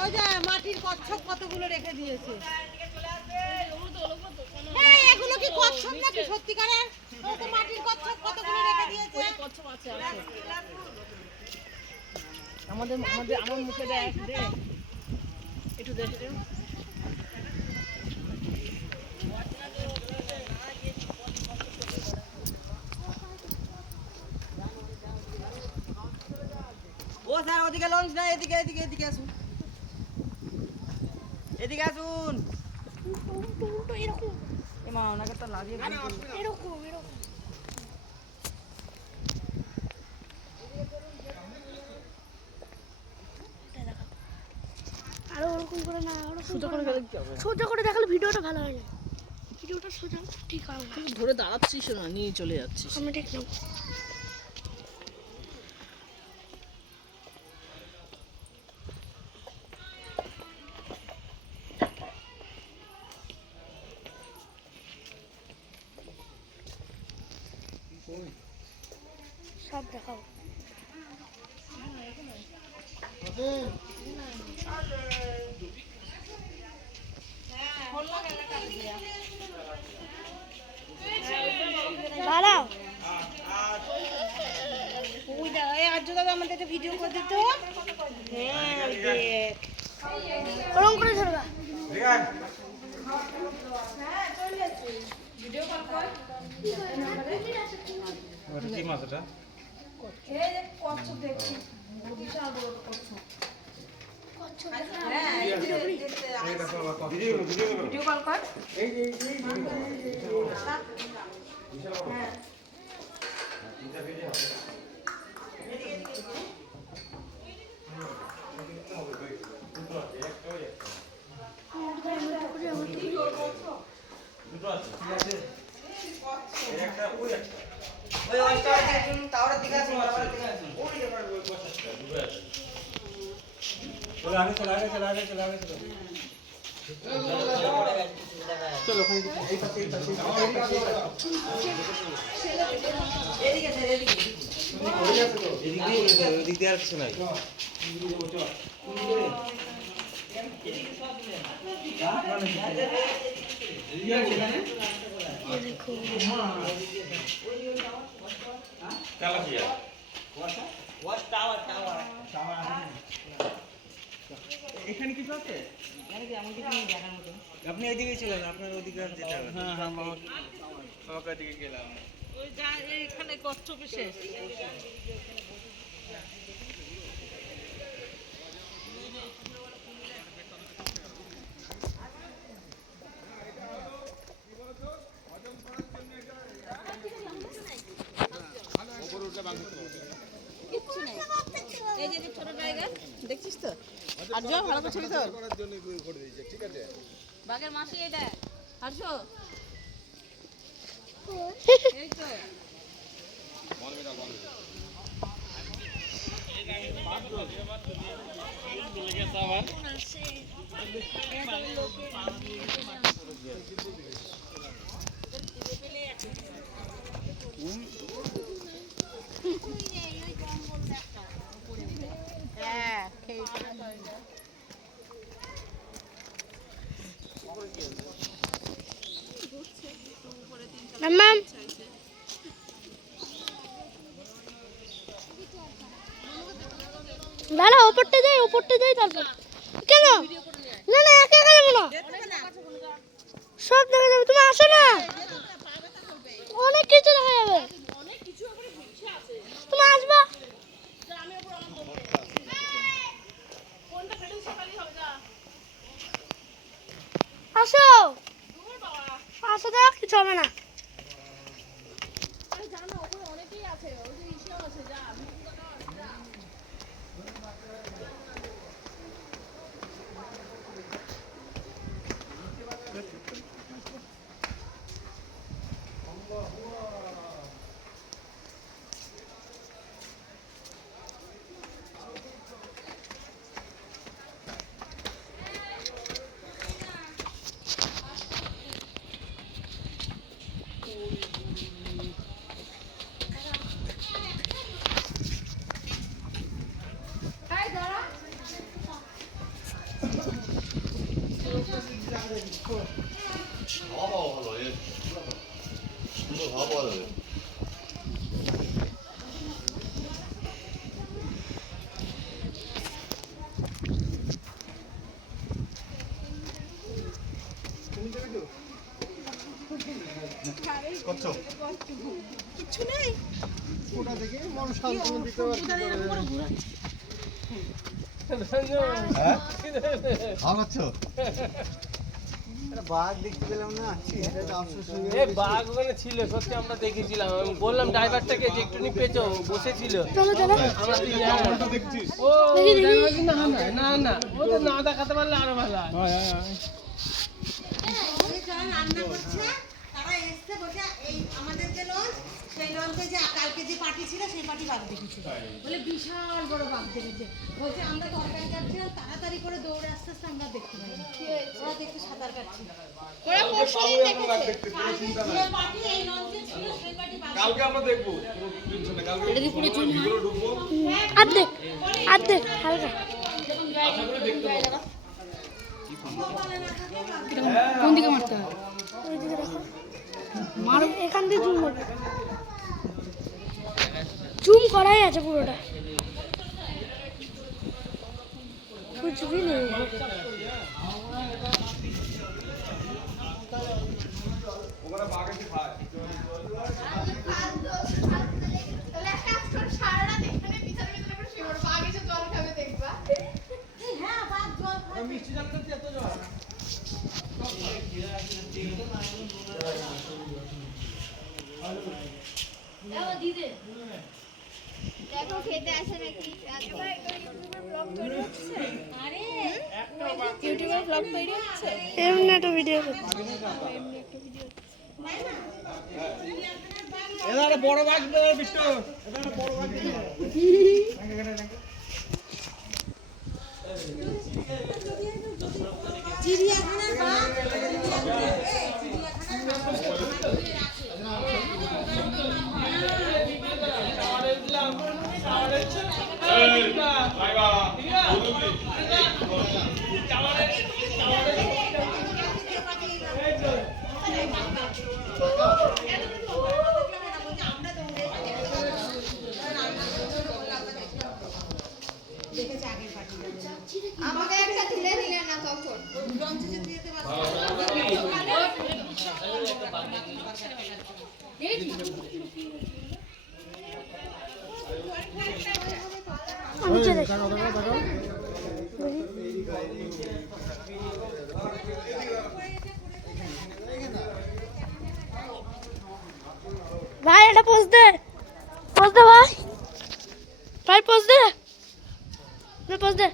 ওই যে মাটির কচ্ছপ কতগুলো রেখে দিয়েছে। এগুলো কি কচ্ছপ নাকি সত্যিকারের? তো মাটির কচ্ছপ কতগুলো রেখে দিয়েছে। কচ্ছপ আছে আমাদের আমার মুখে দেখ দে একটু দেখ ও স্যার ওদিকে লঞ্চ না, এদিকে এদিকে এদিকে আসুন, এদিকে আসুন। এরকম এমা ওনাকে তো লাগিয়ে এরকম এরকম আরো ওরকম করে না, সোজা করে গেলে কি হবে? সোজা করে দেখালে ভিডিওটা ভালো হয় না। ভিডিওটা সোজা ঠিক হবে না। ধরে দাঁড়াচ্ছিস না, নিয়ে চলে যাচ্ছিস। আমি ঠিক নেই। সব দেখাও। দাঁড়াও। ওই দা আর্য দাদা আমাদের একটা ভিডিও করে দিত। হ্যাঁ ওই দেখ ওরকম করে ধরবা। ভিডিও কল কর। কি মাছ এটা? এই যে কচ্ছপ দেখছি, বিশাল বড় কচ্ছপ। হ্যাঁ ভিডিও কল কর। এই যে হ্যাঁ ওই ওইটা দেখুন, টাওয়ারের দিকে আসুন, টাওয়ারের দিকে আসুন। চলো আগে চলো আগে চলো আগে চলো আগে চলো চলো ওখানে এই পাশে এই পাশে এদিকে স্যার এদিকে এদিক দিয়ে আর কিছু নাই। এখানে কিছু আছে? আপনি এদিকে চলেন, আপনার ওদিকে আর যেতে হবে। হ্যাঁ হ্যাঁ আমাকে এদিকে গেলাম। ওই যা এইখানে কচ্ছপ শেষ। এই যে ছোট টাইগার দেখছিস তো? আর যা ভালো করে ছবি তোর করার জন্য করে দিয়েছে, ঠিক আছে? বাঘের মাসি এটা আসো এই তো ম্যাম দাঁড়া, উপরটা যাই তারপর। কেন না না একা একা যাবো না, সব দেখা যাবে। তুমি আসো না, অনেক কিছু দেখা যাবে। তুমি আসবা, আসো আসো, দেখ কিছু হবে না। বাঘ দেখতে পেলাম না এ বাঘ ওখানে ছিল সত্যি আমরা দেখেছিলাম আমি বললাম ড্রাইভারটাকে যে একটু পেঁচো বসেছিল চলো চলো আমরা ও না না না ও তো না দেখাতে পারলে আরো ভালো হয় ওই যারা রান্না করছে তারা এসছে বসে এই আমাদের যে লঞ্চ সেই লঞ্চে যে কালকে যে পার্টি ছিল সেই পার্টি বাঘ দেখেছে বলে বিশাল বড় বাঘ দেখেছে বলছে আমরা তরকারি কাটছিলাম তাড়াতাড়ি করে দৌড়ে আস্তে আস্তে আমরা দেখতে পাইনি ওরা দেখতে সাঁতার কাটছিল ওরা পরশুদিন দেখেছে যে পার্টি এই লঞ্চে ছিল সেই পার্টি বাঘ কালকে আমরা দেখবো এটা কি পুরো চুল অর্ধেক অর্ধেক হালকা কোন দিকে মারতে হবে ওইদিকে রাখো মারো এখান দিয়ে জুম করবে জুম করাই আছে পুরোটা कुछ भी नहीं है ওখানে বাঘ এসে খায় হ্যাঁ বাঘ জল খায় মিষ্টি জল করতে এত জল দেখো খেতে আসে নাকি একেবারে ইউটিউবের ব্লগ তৈরি হচ্ছে আরে ইউটিউবের ব্লগ তৈরি হচ্ছে এমনি একটা ভিডিও করছি এটা একটা বড় বাঘ বিট্টু এটা একটা বড় বাঘ চিড়িয়াখানার বাঘ দেখেছে আগের পার্টি আমাকে একটা তুলে দিলে না তখন লঞ্চে যেতে যেতে বাঘ নিচে দেখ ভাই এটা পোজ দে ভাই ভাই পোজ দে পোজ দে